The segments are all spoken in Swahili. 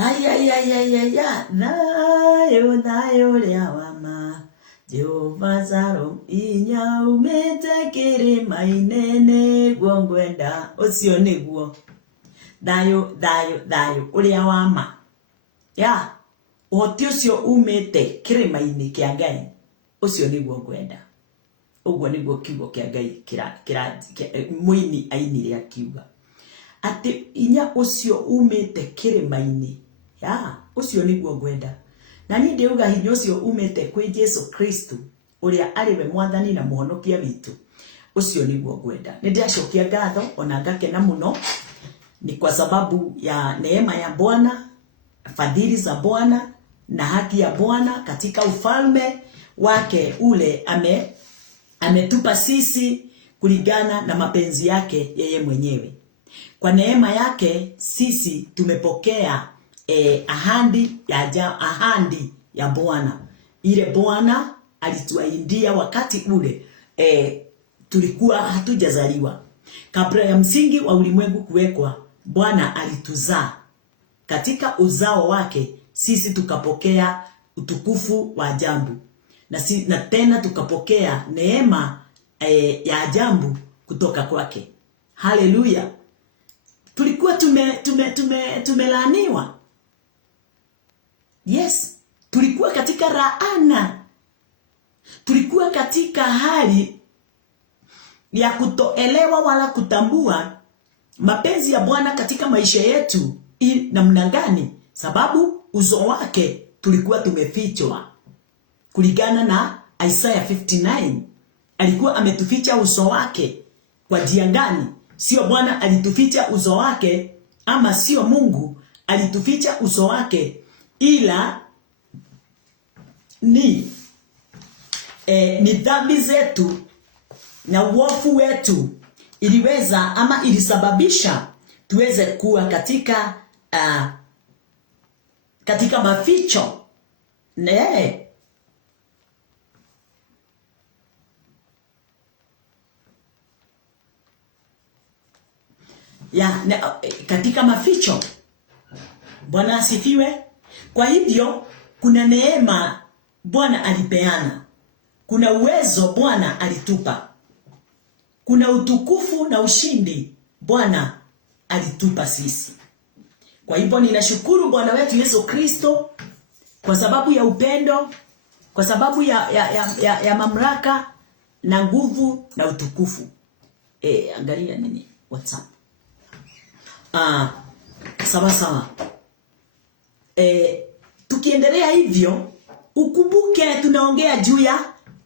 Ayayayayaya, nayo leawama. Jehova Zaro, inya umete kirima inene gwongwenda. Osio niguo. Dayo, uleawama. Ya, uhoti ucio umete kirima ini kia Ngai. Osio niguo gwenda. Uguo niguo kiugo kia Ngai muini ainire akiuga. Ati inya ucio umete kirima-ini. Ya, ucio niguo gwenda. Na ni ndeuga hinya ucio umete kwi Jesu Kristo, uria ariwe mwathani na muhonokia witu. Ucio niguo gwenda. Nindiacokia ngatho ona ngakena muno, ni kwa sababu ya neema ya Bwana, fadhili za Bwana na haki ya Bwana katika ufalme wake ule ametupa sisi kulingana na mapenzi yake yeye mwenyewe. Kwa neema yake sisi tumepokea ahadi ya Bwana. Ile Bwana alituahidia wakati ule tulikuwa hatujazaliwa. Kabla ya msingi wa ulimwengu kuwekwa, Bwana alituzaa. Katika uzao wake sisi tukapokea utukufu wa ajabu. Na tena tukapokea neema ya ajabu kutoka kwake. Haleluya. Tulikuwa tumelaaniwa. Yes, tulikuwa katika laana. Tulikuwa katika hali ya kutoelewa wala kutambua mapenzi ya Bwana katika maisha yetu namna gani, sababu uso wake tulikuwa tumefichwa. Kulingana na Isaiah 59, alikuwa ametuficha uso wake kwa njia gani? Sio Bwana alituficha uso wake, ama sio Mungu alituficha uso wake, ila ni dhambi zetu na uovu wetu iliweza ama ilisababisha tuweze kuwa katika maficho. Katika maficho. Bwana asifiwe. Kwa hivyo kuna neema Bwana alipeana. Kuna uwezo Bwana alitupa. Kuna utukufu na ushindi Bwana alitupa sisi. Kwa hivyo ninashukuru Bwana wetu Yesu Kristo kwa sababu ya upendo, kwa sababu ya mamlaka na nguvu na utukufu. Angalia nini WhatsApp. Sawa. Tukiendelea hivyo, ukumbuke tunaongea juu ya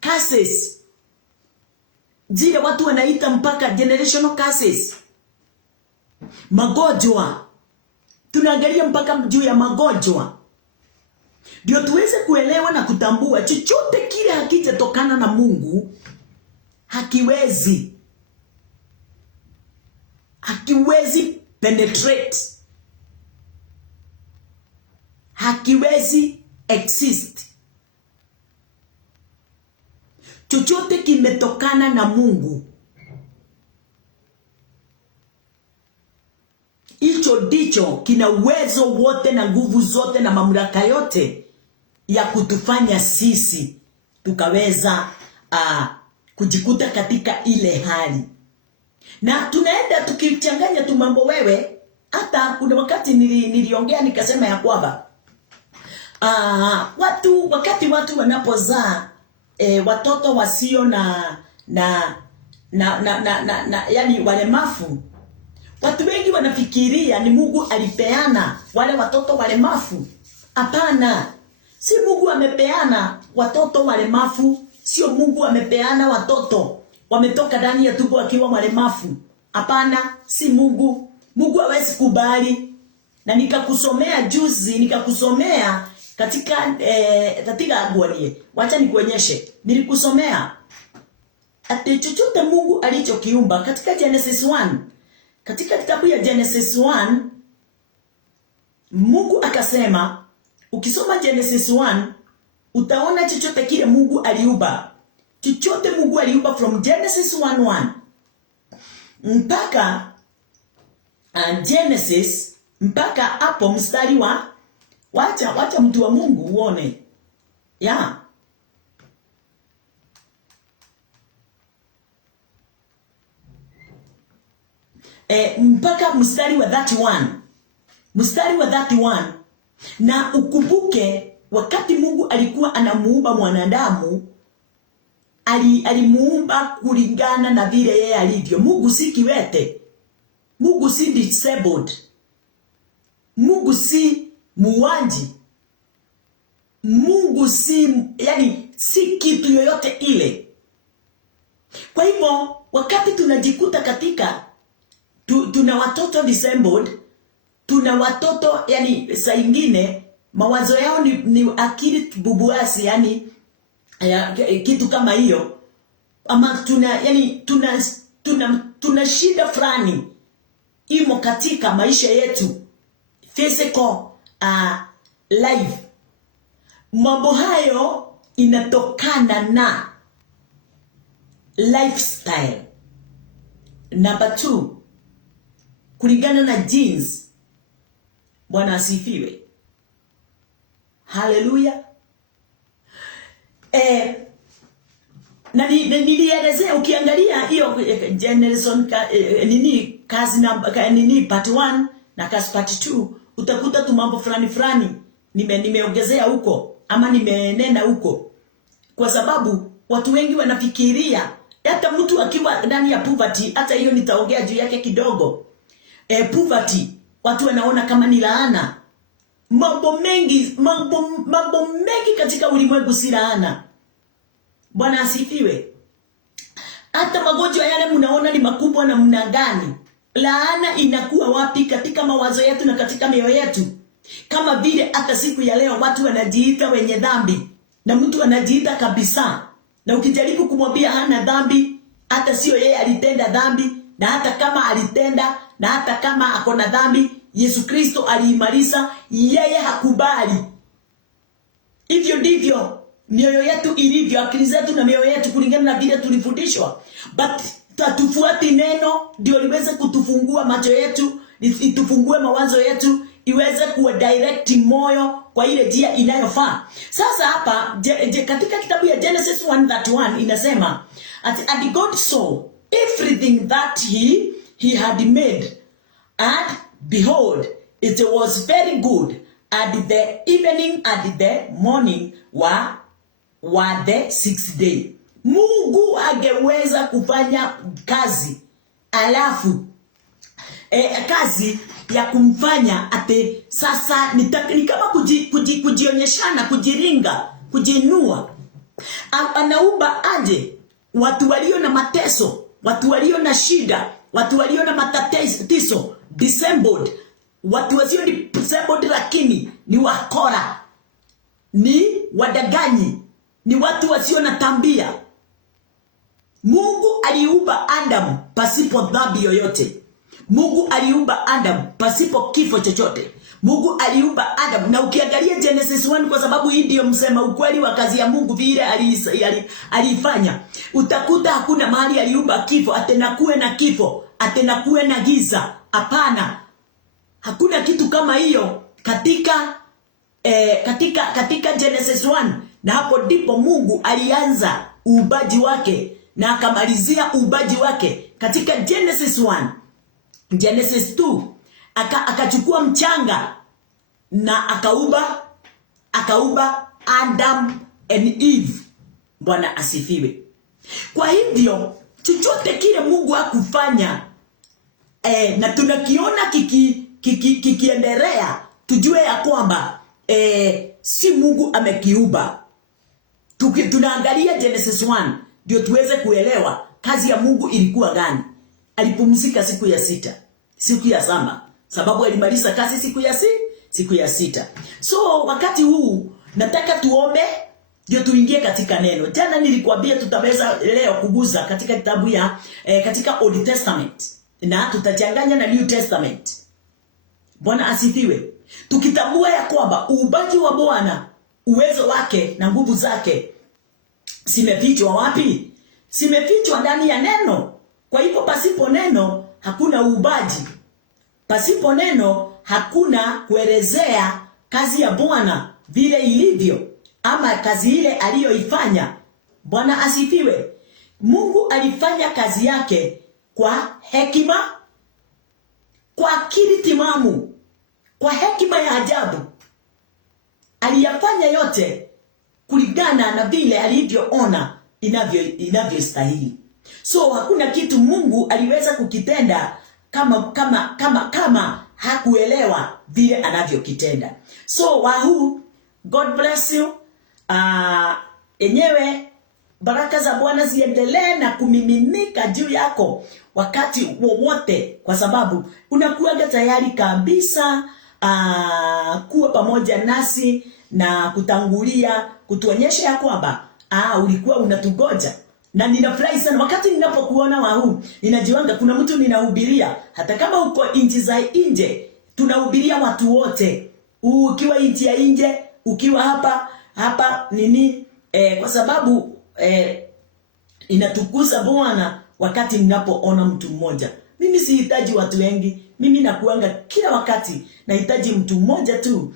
curses. Zile watu wanaita mpaka generational curses. Magonjwa. Tunaangalia mpaka juu ya magonjwa. Ndio tuweze kuelewa na kutambua chochote kile hakijatokana na Mungu hakiwezi penetrate, hakiwezi exist. Chochote kimetokana na Mungu, hicho ndicho kina uwezo wote na nguvu zote na mamlaka yote ya kutufanya sisi tukaweza kujikuta katika ile hali. Na tunaenda tukichanganya tu mambo wewe. Hata kuna wakati niliongea nikasema ya kwamba wakati watu wanapozaa watoto wasio na yani walemavu, watu wengi wanafikiria ni Mungu alipeana wale watoto walemavu. Hapana, si Mungu amepeana watoto walemavu, sio Mungu amepeana watoto wametoka ndani ya tumbo akiwa walemavu. Hapana, si Mungu. Mungu hawezi kubali. Na nikakusomea juzi, katika agwalie. Wacha nikuonyeshe. Nilikusomea ati chochote Mungu alichokiumba katika Genesis 1. Katika kitabu ya Genesis 1, Mungu akasema, ukisoma Genesis 1 utaona chochote kile Mungu aliumba. Chochote Mungu aliumba from Genesis 1:1 mpaka Genesis mpaka hapo mstari wa Wacha mtu wa Mungu uone. Yeah. Mpaka mstari wa 31. Mstari wa 31. Na ukumbuke wakati Mungu alikuwa anamuumba mwanadamu, alimuumba kulingana na vile yeye alivyo. Mungu si kiwete. Mungu si disabled. Mungu si muwaji. Mungu si kitu yoyote ile. Kwa hivyo wakati tunajikuta katika tuna watoto disabled, tuna watoto saa ingine mawazo yao ni akili bubuasi, kitu kama hiyo, ama tuna shida fulani imo katika maisha yetu, physical life. Mambo hayo inatokana na lifestyle. Number 2, kulingana na genes. Bwana asifiwe. Hallelujah. Na nilielezea, ukiangalia hiyo generation kazi part 1 na kazi part 2, utakuta tu mambo fulani nimeongezea huko ama nimenena huko, kwa sababu watu wengi wanafikiria hata mtu akiwa ndani ya poverty, hata hiyo nitaongea juu yake kidogo. Poverty watu wanaona kama ni laana. Mambo mengi katika ulimwengu si laana. Bwana asifiwe. Hata magonjwa yale mnaona ni makubwa na mna gani, laana inakuwa wapi? Katika mawazo yetu na katika mioyo yetu. Kama vile hata siku ya leo watu wanajiita wenye dhambi, na mtu anajiita kabisa, na ukijaribu kumwambia hana dhambi, hata sio yeye alitenda dhambi, na hata kama alitenda, na hata kama akona dhambi, Yesu Kristo aliimaliza, yeye hakubali. Hivyo ndivyo mioyo yetu ilivyo, akili zetu na mioyo yetu kulingana na vile tulifundishwa. But tatufuati neno ndio liweze kutufungua macho yetu, itufungue mawazo yetu, iweze kuwa direct moyo kwa ile njia inayofaa. Sasa hapa katika kitabu ya Genesis 1:31 inasema, and God saw everything that he had made, and behold, it was very good. And the evening and the morning were the 6th day. Mungu angeweza kufanya kazi, alafu kazi ya kumfanya ate sasa ni kama kujionyeshana, kujiringa, kujinua. Anaumba aje watu walio na mateso, watu walio na shida, watu walio na matatizo, disabled, watu wasio disabled lakini ni wakora, ni wadaganyi, ni watu wasio na tambia. Mungu aliumba Adam pasipo dhambi yoyote. Mungu aliumba Adam pasipo kifo chochote. Mungu aliumba Adam, na ukiangalia Genesis 1, kwa sababu hii ndio msema ukweli wa kazi ya Mungu vile alifanya, utakuta hakuna mahali aliumba kifo, atenakuwe na kifo, atenakuwe na giza. Hapana. Hakuna kitu kama hiyo katika Genesis 1. Na hapo ndipo Mungu alianza uumbaji wake na akamalizia uumbaji wake katika Genesis 1. Genesis 2 akachukua mchanga na akaumba Adam and Eve. Bwana asifiwe. Kwa hivyo chochote kile Mungu hakufanya na tunakiona kikiendelea, tujue ya kwamba si Mungu amekiumba. Tunaangalia Genesis 1 ndio tuweze kuelewa kazi ya Mungu ilikuwa gani. Alipumzika siku ya 6, siku ya 7, sababu alimaliza kazi siku ya 6. So wakati huu nataka tuombe ndio tuingie katika neno. Jana nilikuambia tutaweza leo kuguza katika kitabu ya katika Old Testament na tutachanganya na New Testament. Bwana asifiwe. Tukitambua ya kwamba uumbaji wa Bwana, uwezo wake na nguvu zake simefichwa wapi? Simefichwa ndani ya neno. Kwa hivyo pasipo neno hakuna uumbaji. Pasipo neno hakuna kuelezea kazi ya Bwana vile ilivyo, ama kazi ile aliyoifanya. Bwana asifiwe. Mungu alifanya kazi yake kwa hekima, kwa akili timamu, kwa hekima ya ajabu. Aliyafanya yote kulingana na vile alivyoona inavyostahili. So hakuna kitu Mungu aliweza kukitenda kama hakuelewa vile anavyokitenda. So Wahuu, God bless you. Enyewe baraka za Bwana ziendelee na kumiminika juu yako wakati wowote, kwa sababu unakuwa tayari kabisa kuwa pamoja nasi na kutangulia kutuonyesha ya kwamba ulikuwa unatugoja. Na ninafurahi sana wakati ninapokuona Wahuu, ninajiwanga kuna mtu ninahubiria, hata kama uko nchi za nje, tunahubiria watu wote. Ukiwa nchi ya nje, ukiwa hapa nini, kwa sababu inatukuza Bwana wakati ninapoona mtu mmoja. Mimi sihitaji watu wengi, mimi nakuanga kila wakati nahitaji mtu mmoja tu,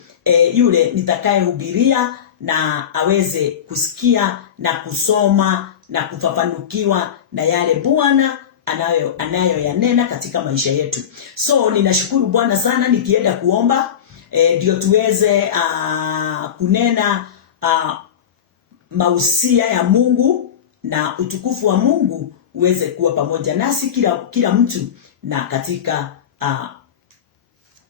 yule nitakayehubiria na aweze kusikia na kusoma na kufafanukiwa na yale Bwana anayoyanena katika maisha yetu. So ninashukuru Bwana sana, nikienda kuomba ndio tuweze kunena mausia ya Mungu na utukufu wa Mungu uweze kuwa pamoja nasi kila mtu na katika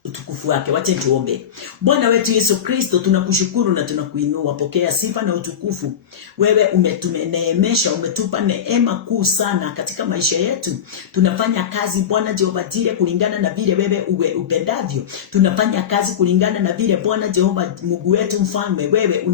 utukufu wake. Wacha tuombe. Bwana wetu Yesu Kristo, tunakushukuru na tunakuinua. Pokea sifa na utukufu. Wewe umetuneemesha, umetupa neema kuu sana katika maisha yetu. Tunafanya kazi Bwana Jehova Jireh kulingana na vile wewe upendavyo. Tunafanya kazi kulingana na vile Bwana Jehova Mungu wetu mfalme wewe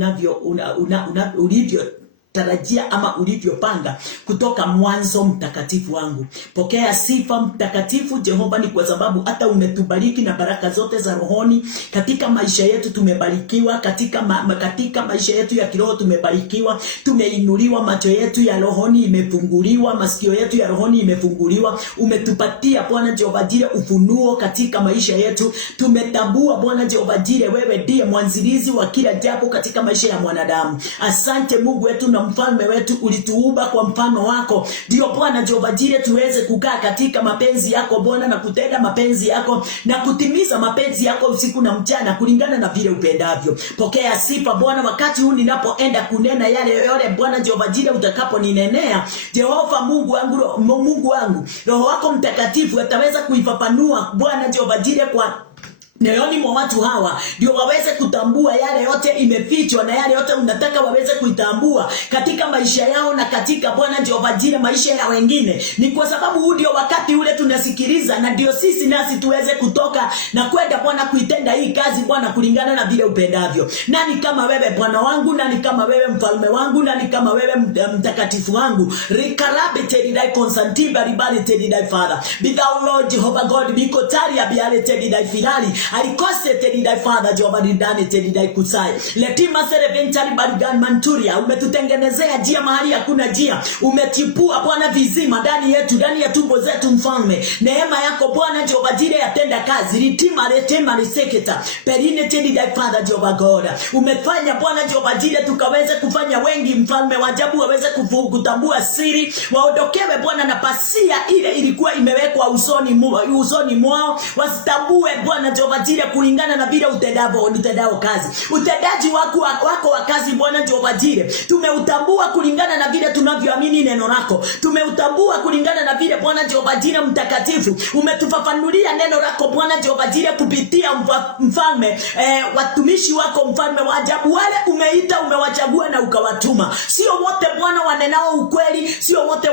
ulivyo tarajia ama ulivyopanga kutoka mwanzo. Mtakatifu wangu, pokea sifa mtakatifu Jehova, ni kwa sababu hata umetubariki na baraka zote za rohoni katika maisha yetu. Tumebarikiwa katika maisha yetu ya kiroho, tumebarikiwa, tumeinuliwa, macho yetu ya rohoni imefunguliwa, masikio yetu ya rohoni imefunguliwa. Umetupatia Bwana Jehova Jireh ufunuo katika maisha yetu. Tumetambua Bwana Jehova Jireh wewe ndiye mwanzilizi wa kila jambo katika maisha ya mwanadamu. Asante Mungu wetu na mfalme wetu, ulituumba kwa mfano wako. Ndio Bwana Jehova Jireh tuweze kukaa katika mapenzi yako Bwana, na kutenda mapenzi yako na kutimiza mapenzi yako usiku na mchana kulingana na vile upendavyo. Pokea sifa Bwana wakati huu ninapoenda kunena yale Bwana Jehova Jireh utakaponinenea. Jehova Mungu wangu, Roho wako Mtakatifu ataweza kuifafanua Bwana Jehova Jireh kwa nyoyoni mwa watu hawa, ndio waweze kutambua yale yote imefichwa na yale yote unataka waweze kuitambua katika maisha yao na katika Bwana Jehova Jireh maisha ya wengine. Ni kwa sababu huu ndio wakati ule tunasikiliza, na ndio sisi nasi tuweze kutoka na kwenda Bwana kuitenda hii kazi Bwana kulingana na vile upendavyo. Nani kama wewe Bwana wangu? Nani kama wewe mfalme wangu? Nani kama wewe mtakatifu wangu? Rikarabe tedidai konsantiba ribali tedidai Father. Be thou Lord Jehovah God, be kotaria biale tedidai filali. Alikose tedidai Father Jehova Ridani tedidai kusai. Letima sereventari barigan manturia. Umetutengenezea njia mahali hakuna njia. Umetipua Bwana vizima ndani yetu, ndani ya tumbo zetu mfalme. Neema yako Bwana Jehova Jireh yatenda kazi. Ritima retema riseketa. Perine tedidai Father Jehova God. Umefanya Bwana Jehova Jireh tukaweze kufanya wengi mfalme wa ajabu waweze kutambua siri. Waondokewe Bwana na pasia ile ilikuwa imewekwa usoni mwao. Wasitambue Bwana Jehova Jireh kulingana na vile utendao kazi. Utendaji wako wa kazi Bwana Jehova Jireh tumeutambua kulingana na vile tunavyoamini neno lako. Tumeutambua kulingana na vile Bwana Jehova Jireh mtakatifu umetufafanulia neno lako Bwana Jehova Jireh kupitia mfalme watumishi wako mfalme wa ajabu, wale umeita, umewachagua na ukawatuma. Sio wote Bwana wanenao ukweli, sio wote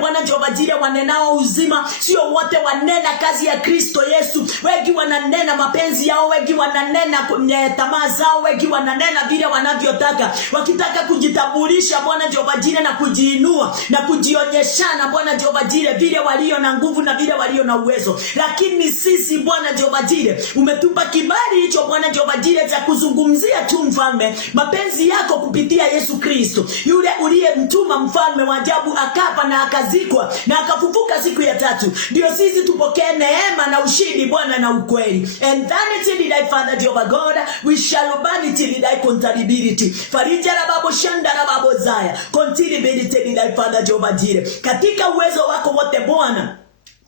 Bwana Jehova Jireh wanenao uzima, sio wote wanena kazi ya Kristo Yesu. Wengi wananena mapenzi yao, wengi wananena tamaa zao, wengi wananena vile wanavyotaka, wakitaka kujitambulisha Bwana Jehova Jireh na kujiinua na kujionyeshana Bwana Jehova Jireh vile walio na nguvu na vile walio na uwezo. Lakini sisi Bwana Jehova Jireh umetupa kibali hicho Bwana Jehova Jireh cha kuzungumzia tu mfalme mapenzi yako kupitia Yesu Kristo, yule uliyemtuma mfalme wa ajabu, akafa na akazikwa na akafufuka siku ya tatu. Ndio sisi tupokee neema na ushindi Bwana na ukweli. kweli. And vanity did I, Father Jehovah God, we shall vanity did I contability. Farija rababo shanda rababo zaya. Contability did I, Father Jehovah Jire. Katika uwezo wako wote Bwana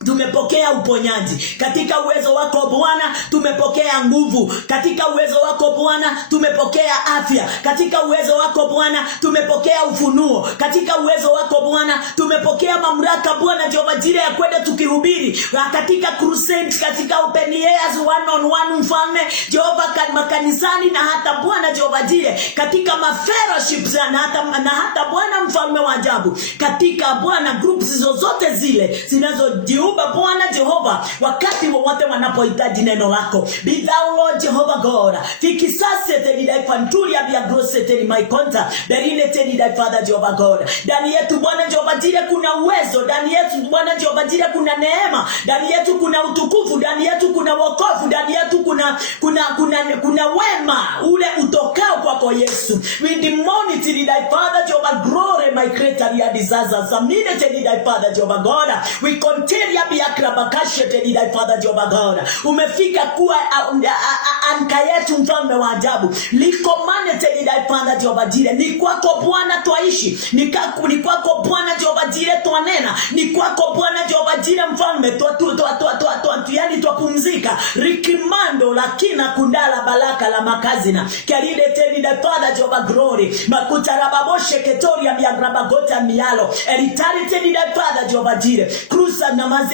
tumepokea uponyaji. Katika uwezo wako Bwana tumepokea nguvu. Katika uwezo wako Bwana tumepokea afya. Katika uwezo wako Bwana tumepokea ufunuo. Katika uwezo wako Bwana tumepokea mamlaka Bwana Jehova Jire ya kwenda tukihubiri katika crusade, katika open airs, one on one mfalme Jehova, makanisani na hata Bwana Jehova Jire katika fellowships na hata Bwana mfalme wa ajabu katika Bwana groups zozote zile zinazojiunga Bwana Jehova wakati wowote wanapohitaji neno lako. Be thou Lord Jehovah God. Fikisase tedidai fantulia bia grose tedi my conta. Berine tedidai Father Jehovah God. Ndani yetu Bwana Jehova Jire kuna uwezo. Ndani yetu Bwana Jehova Jire kuna neema. Ndani yetu kuna utukufu. Ndani yetu kuna wokovu. Ndani yetu kuna wema ule utokao kwako Yesu. We demonic tedidai Father Jehovah glory my creator ya disaster. Samine tedidai Father Jehovah God. We continue Father Jehovah God. Umefika kuwa anka yetu mfalme wa ajabu. Likomane Father Jehovah Jire. Ni kwako Bwana twaishi. Ni kwako Bwana Jehovah Jire twanena. Ni kwako Bwana Jehovah Jire mfalme yani twapumzika. Rikimando lakina kundala balaka la makazina. Kelile Father Jehovah glory. Makutarababoshe ketoria miagrabagota mialo. Elitari Father Jehovah Jire. Krusa namaze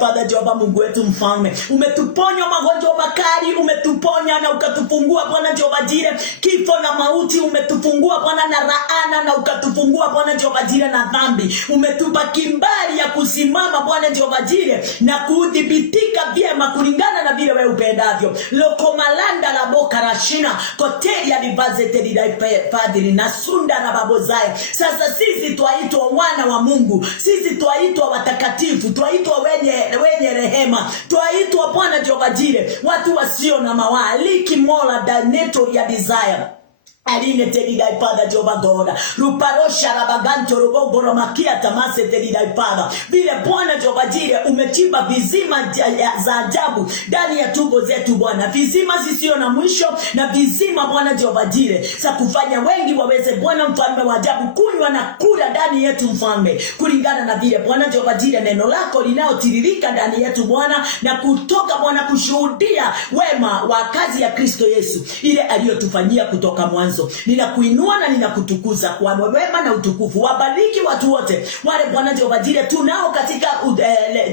Father Jehovah Mungu wetu mfalme. Umetuponya magonjwa makali, umetuponya na ukatufungua Bwana Jehovah Jire kifo na mauti, umetufungua Bwana na laana na ukatufungua Bwana Jehovah Jire na dhambi. Umetupa kimbali ya kusimama Bwana Jehovah Jire na kudhibitika vyema kulingana na vile wewe upendavyo. Lokomalanda la boka rashina koteria libazete didai fadili na sunda na babozaya. Sasa sisi twaitwa wana wa Mungu, sisi twaitwa watakatifu, twaitwa wenye rehema, twaitwa Bwana Jehovah Jire watu wasio na mawaa. Liki mola da neto ya desire. Aline tedidai Father Jehovah God. Ruparosha rabaganto rubogoro makia tamase tedidai Father. Vile Bwana Jehovah Jire umechimba vizima za ajabu ndani ya tumbo zetu Bwana. Vizima zisio na mwisho na vizima Bwana Jehovah Jire za kufanya wengi waweze Bwana mfalme wa ajabu kunywa na kula ndani yetu mfalme. Kulingana na vile Bwana Jehovah Jire neno lako linaotiririka ndani yetu Bwana na kutoka Bwana kushuhudia wema wa kazi ya Kristo Yesu ile aliyotufanyia kutoka mwanzo. Ninakuinua na ninakutukuza kwa wema na utukufu. Wabariki watu wote wale Bwana Jehovah Jire tunao katika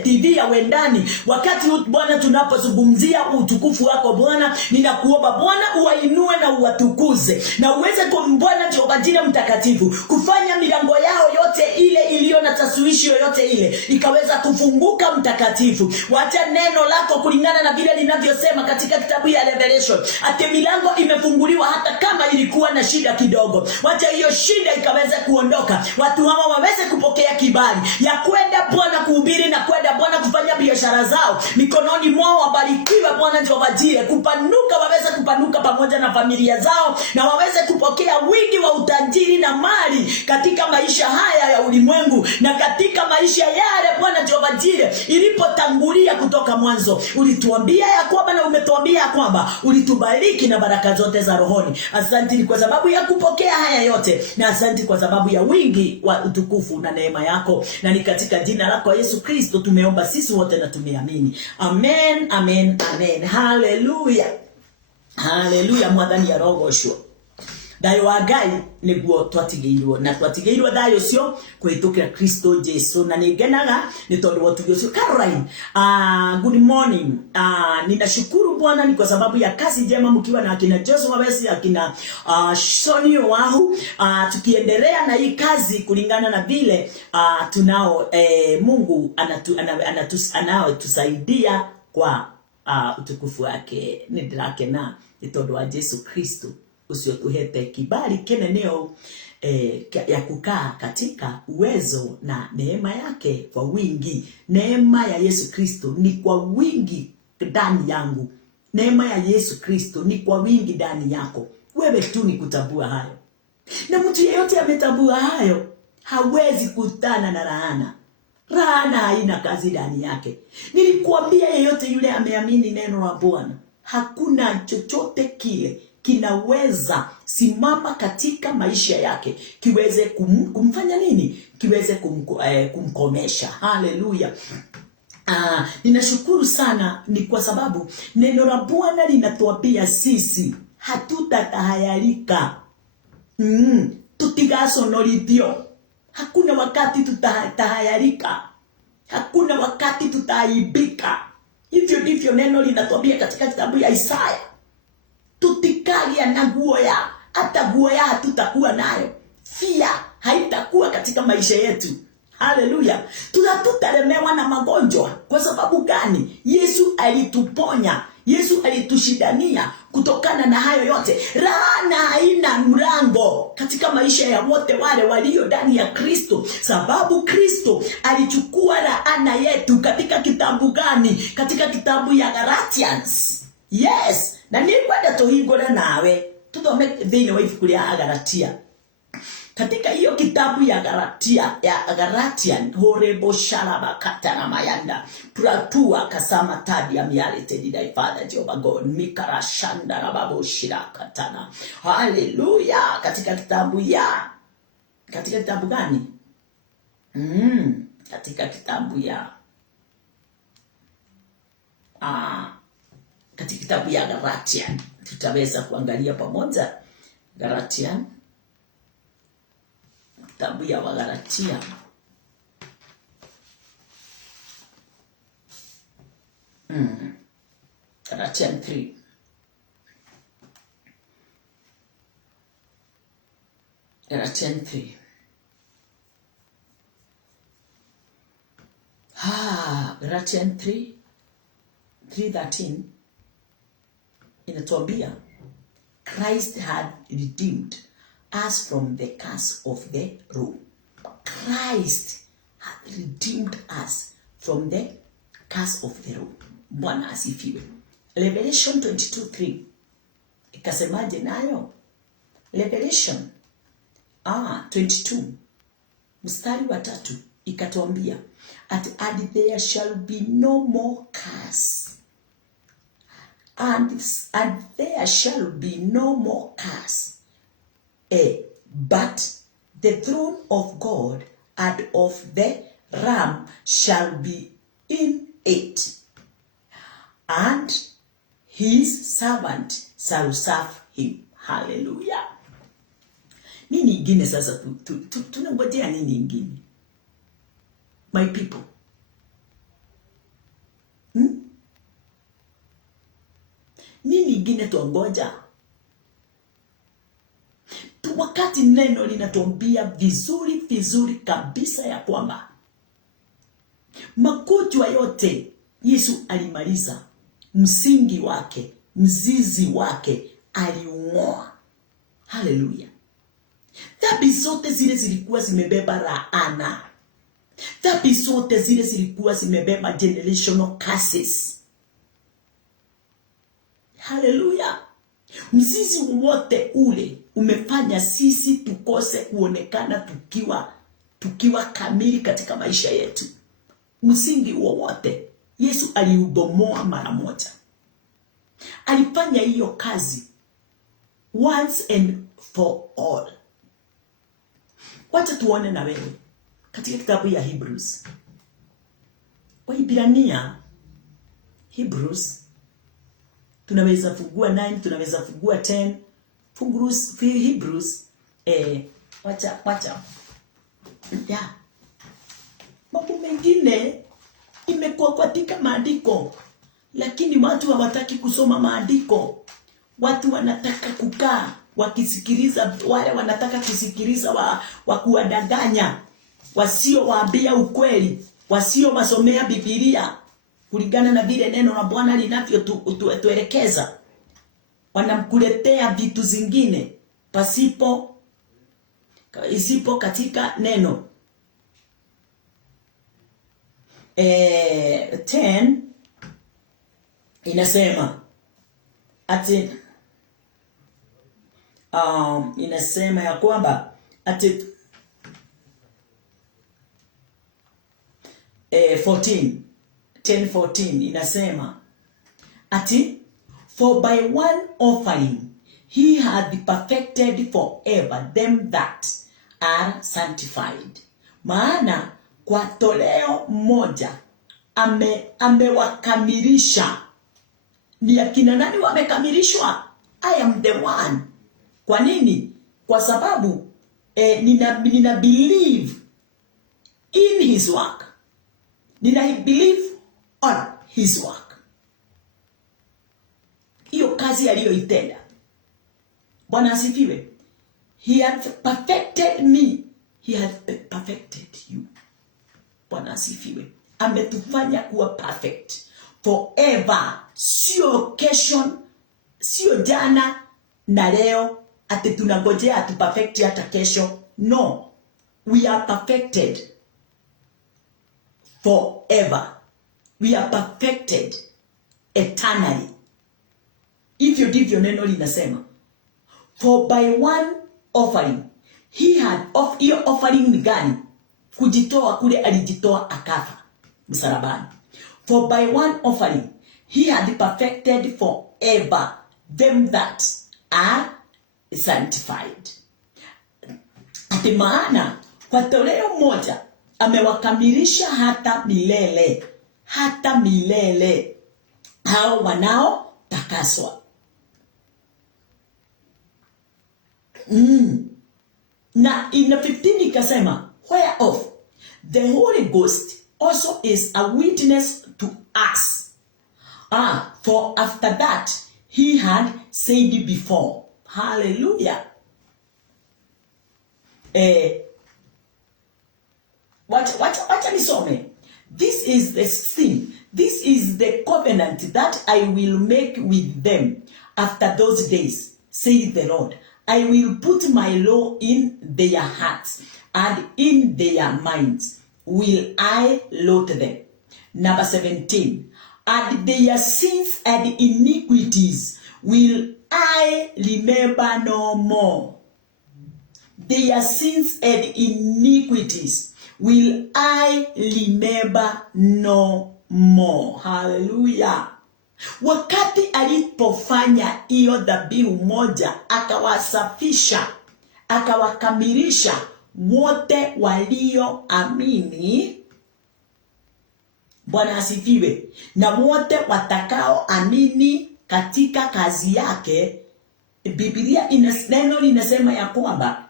TV ya Wendani. Wakati Bwana tunapozungumzia utukufu wako Bwana, ninakuomba Bwana uwainue na uwatukuze na uweze kwa Bwana Jehovah Jire mtakatifu kufanya milango yao yote ile iliyo na taswishi yoyote ile ikaweza kufunguka mtakatifu. Wacha neno lako kulingana na vile linavyosema katika kitabu ya Revelation ati milango imefunguliwa hata kama ilikuwa na shida kidogo. Wacha hiyo shida ikaweze kuondoka. Watu hawa waweze kupokea kibali ya kwenda Bwana kuhubiri na kwenda Bwana kufanya biashara zao mikononi mwao. Wabarikiwe Bwana Jehovah Jire kupanuka, waweze kupanuka pamoja na familia zao na waweze kupokea wingi wa utajiri na mali katika maisha haya ya ulimwengu na katika maisha yale Bwana Jehovah Jire ilipotangulia kutoka mwanzo. Ulituambia ya kwamba na umetuambia ya kwamba ulitubariki na baraka zote za rohoni. Asante kwa sababu ya kupokea haya yote na asante kwa sababu ya wingi wa utukufu na neema yako, na ni katika jina lako Yesu Kristo tumeomba sisi wote na tumeamini. Amen, amen, amen. Hallelujah. Hallelujah. Mwathani ya roho sho dayo wa Ngai niguo twatigeirwo na twatigeirwo dayo cio kuhitukira Kristo Jesu na nigenaga ni tondu wotugio cio. Caroline, good morning. Ninashukuru Bwana ni kwa sababu ya kazi njema mkiwa na akina Joseph Wawesi, akina Shoni Wahu, tukiendelea na hii kazi kulingana na vile tunao Mungu anatusaidia kwa utukufu wake. Nidilake na itondo wa Yesu Kristo usio tuhete kibali keneneo ya kukaa katika uwezo na neema yake kwa wingi. Neema ya Yesu Kristo ni kwa wingi ndani yangu. Neema ya Yesu Kristo ni kwa wingi ndani yako. Wewe tu ni kutambua hayo. Na mtu yeyote ametambua hayo hawezi kutana na laana. Laana haina kazi ndani yake. Nilikuambia yeyote yule ameamini neno la Bwana, hakuna chochote kile kinaweza simama katika maisha yake kiweze kumfanya nini? Kiweze kumkomesha. Haleluya. Ninashukuru sana, ni kwa sababu neno la Bwana linatuambia sisi hatutatahayarika. Tutigaconorithio. Hakuna wakati tutatahayarika. Hakuna wakati tutaaibika. Hivyo ndivyo neno linatuambia katika kitabu ya Isaya. Tutikalia na guoya, hata guoya hatutakuwa nayo. Fia haitakuwa katika maisha yetu. Haleluya. Tutalemewa na magonjwa. Kwa sababu gani? Yesu alituponya. Yesu alitushidania kutokana na hayo yote. Laana haina mlango katika maisha ya wote wale walio ndani ya Kristo, sababu Kristo alichukua laana yetu. Katika kitabu gani? Katika kitabu ya Galatians. Yes. Na nikwenda tuhingore nawe tuthome thĩinĩ wa ibuku rĩa Galatia. Katika hiyo kitabu ya Galatian, horebo sharaba katana mayanda pratua kasama tadi ya mialete didai Father Jehovah God mikara shanda rababo shira katana. Hallelujah. Katika kitabu gani? Katika kitabu ya katika kitabu ya Galatian tutaweza kuangalia pamoja. Galatian, kitabu ya Wagalatia. Galatian 3. Galatian 3. Galatian 3:13 inatuambia Christ had redeemed us from the curse of the law. Christ had redeemed us from the curse of the law. Bwana asifiwe. Revelation 22:3 ikasemaje nayo? Revelation 22 mstari wa 3 ikatuambia and there shall be no more curse. And there shall be no more curse. But the throne of God and of the Lamb shall be in it, and his servant shall serve him. Hallelujah. Nini ingine sasa? Tunangojea nini ingine? My people. Nini ingine tuongoja? Wakati neno linatuambia vizuri kabisa ya kwamba magonjwa yote Yesu alimaliza, msingi wake, mzizi wake aliung'oa. Haleluya. Dhambi zote zile zilikuwa zimebeba laana. Dhambi zote zile zilikuwa zimebeba generational curses. Haleluya. Mzizi wote ule umefanya sisi tukose kuonekana tukiwa kamili katika maisha yetu. Msingi wowote Yesu aliubomoa mara moja. Alifanya hiyo kazi once and for all. Wacha tuone na wewe katika kitabu ya Hebrews. Waibrania, Hebrews, tunaweza fungua 9, tunaweza fungua 10. Hebrews, wacha. Yeah. Mambo mengine imekuwa katika maandiko, lakini watu hawataki kusoma maandiko. Watu wanataka kukaa wakisikiliza, wale wanataka kusikiliza wa kuwadanganya, wasio waambia ukweli, wasio wasomea Biblia kulingana na vile neno la Bwana linavyotuelekeza. Wanamkuletea vitu zingine isipo katika neno. 10 inasema ati inasema ya kwamba ati 10:14 inasema ati for by one offering he had perfected forever them that are sanctified. Maana kwa toleo moja amewakamilisha. Ni akina nani wamekamilishwa? I am the one. Kwa nini? Kwa sababu nina believe in his work. Nina believe on his work. Hiyo kazi aliyoitenda. Bwana asifiwe. He had perfected me. He had perfected you. Bwana asifiwe. Ametufanya kuwa perfect forever. Sio kesho, sio jana na leo ati tunangojea atu perfect hata kesho. No. We are perfected forever. We are perfected eternally. Hivyo ndivyo neno linasema. For by one offering he had hiyo offering ni gani? Kujitoa kule alijitoa akafa msalabani. For by one offering he had perfected forever them that are sanctified. Ati maana kwa toleo moja amewakamilisha hata milele. Hata milele hao wanao takaswa. Na in 15 ikasema whereof the Holy Ghost also is a witness to us. For after that he had said before. Hallelujah. Wacha nisome. This is the thing. This is the covenant that I will make with them after those days, saith the Lord. I will put my law in their hearts, and in their minds will I load them. Number 17. And their sins and iniquities will I remember no more. Their sins and iniquities will I remember no more. Hallelujah. Wakati alipofanya hiyo dhabihu moja, akawasafisha, akawakamilisha wote walioamini. Bwana asifiwe. Na wote watakao amini katika kazi yake. Biblia neno linasema ya kwamba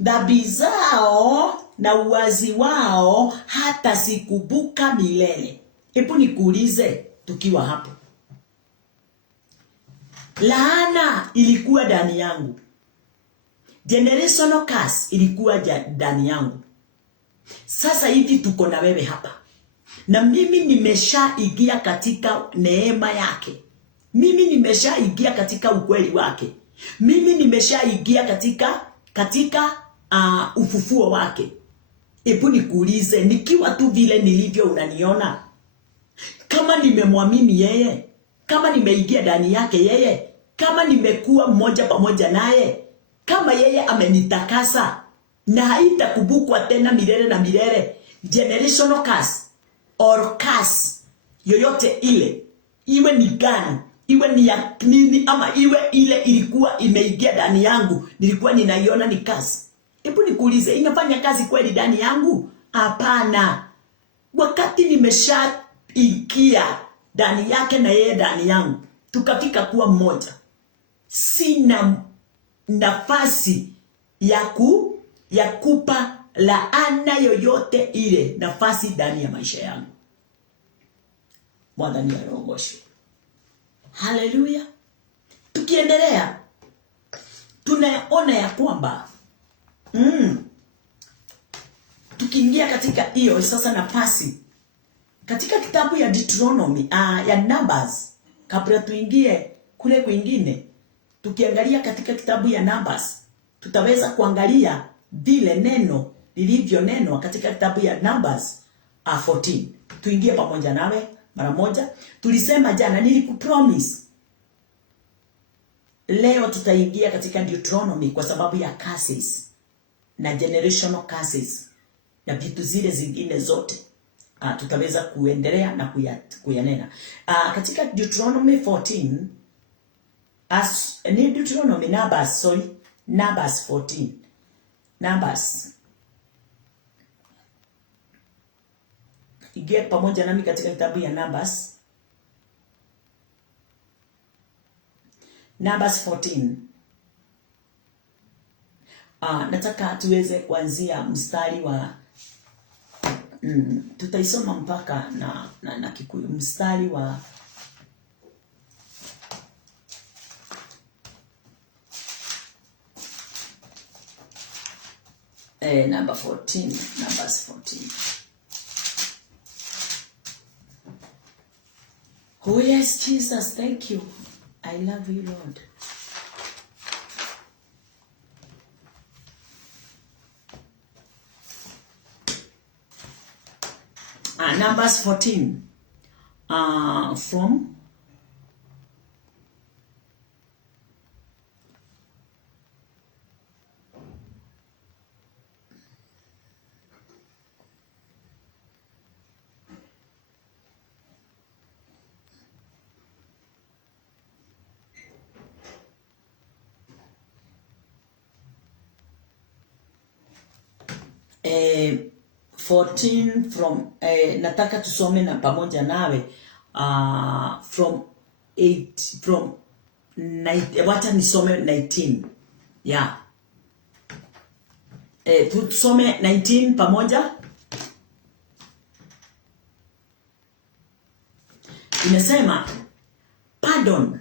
dhambi zao na uwazi wao hata sikubuka milele. Hebu nikuulize tukiwa hapo. Laana ilikuwa ndani yangu. Generational curse ilikuwa ndani yangu. Sasa hivi tuko na wewe hapa. Na mimi nimeshaingia katika neema yake. Mimi nimeshaingia katika ukweli wake. Mimi nimeshaingia katika ufufuo wake. Hebu nikuulize, nikiwa tu vile nilivyo unaniona? Kama nimemwamini yeye, kama nimeingia ndani yake yeye, kama nimekuwa mmoja pamoja naye, kama yeye amenitakasa na haitakumbukwa tena milele na milele, generational curse or curse yoyote ile, iwe ni gani, iwe ni ya nini, ama iwe ile ilikuwa imeingia ndani yangu, nilikuwa ninaiona ni curse. Hebu nikuulize, inafanya kazi kweli ndani yangu? Hapana. Wakati nimeshaingia ndani yake na yeye ndani yangu, tukafika kuwa mmoja, sina nafasi ya kupa laana yoyote ile nafasi ndani ya maisha yangu. Bwana ni aongoshe. Hallelujah. Tukiendelea tunaona ya kwamba tukiingia katika hiyo sasa nafasi katika kitabu ya Deuteronomy ya Numbers, kabla tuingie kule kwingine, tukiangalia katika kitabu ya Numbers tutaweza kuangalia vile neno lilivyo neno katika kitabu ya Numbers 14. Tuingie pamoja nawe mara moja. Tulisema jana, nilikupromise leo tutaingia katika Deuteronomy kwa sababu ya curses na generational curses na vitu zile zingine zote tutaweza kuendelea na kuyanena. Katika Deuteronomy 14 ni Deuteronomy Numbers 14. Numbers. Ingia pamoja nami katika kitabu ya Numbers 14. Nataka tuweze kuanzia mstari wa tutaisoma mpaka na Kikuyu, mstari wa Numbers 14. Oh yes, Jesus, thank you. I love you, Lord. Numbers 14 from eh, 14 from nataka tusome na pamoja nawe from 8 from 9, wacha nisome 19. Yeah. Tusome 19 pamoja. Inasema, pardon,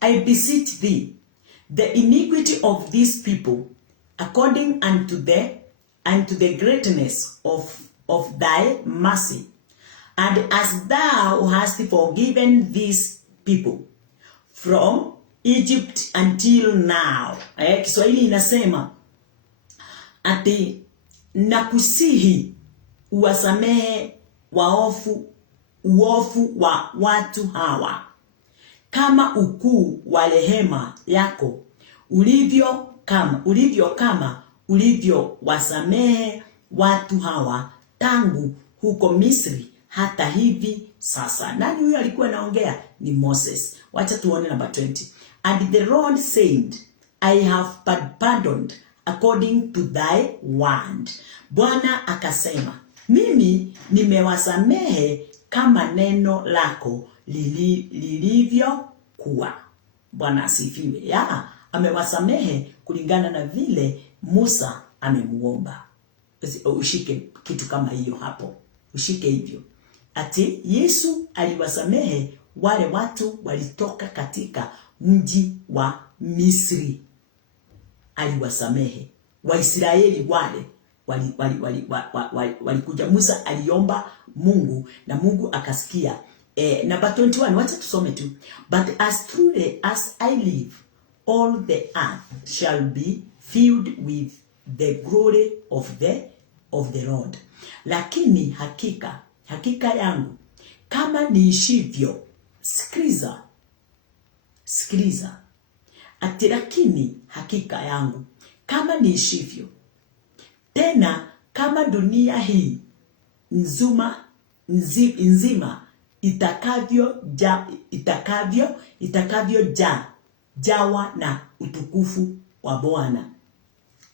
I beseech thee, the iniquity of these people, according unto the greatness of thy mercy, and as thou hast forgiven these people from Egypt until now. Kiswahili inasema ati nakusihi uwasamehe uovu wa watu hawa, kama ukuu wa rehema yako ulivyo wasamehe watu hawa tangu huko Misri hata hivi sasa. Nani huyo alikuwa anaongea? Ni Moses. Wacha tuone number 20. And the Lord said, I have pardoned according to thy word. Bwana akasema, mimi nimewasamehe kama neno lako lilivyo kuwa. Bwana asifiwe. Ya, amewasamehe kulingana na vile Musa amemuomba. Ushike kitu kama hiyo hapo. Ushike hivyo. Ati Yesu aliwasamehe wale watu walitoka katika mji wa Misri. Aliwasamehe. Waisraeli wale walikuja. Musa aliomba Mungu na Mungu akasikia. Number 21, wacha tusome tu. But as truly as I live, all the earth shall be filled with the glory of the Lord. Lakini hakika yangu, kama niishivyo, sikiliza. Ati lakini hakika yangu, kama niishivyo, tena kama dunia hii nzima jawa na utukufu wa Bwana.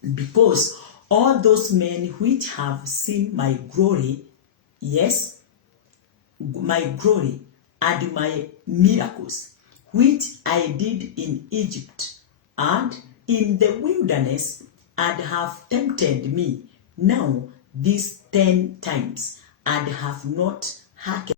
Because all those men which have seen my glory, yes, my glory and my miracles, which I did in Egypt and in the wilderness, and have tempted me now these 10 times, and have not hearkened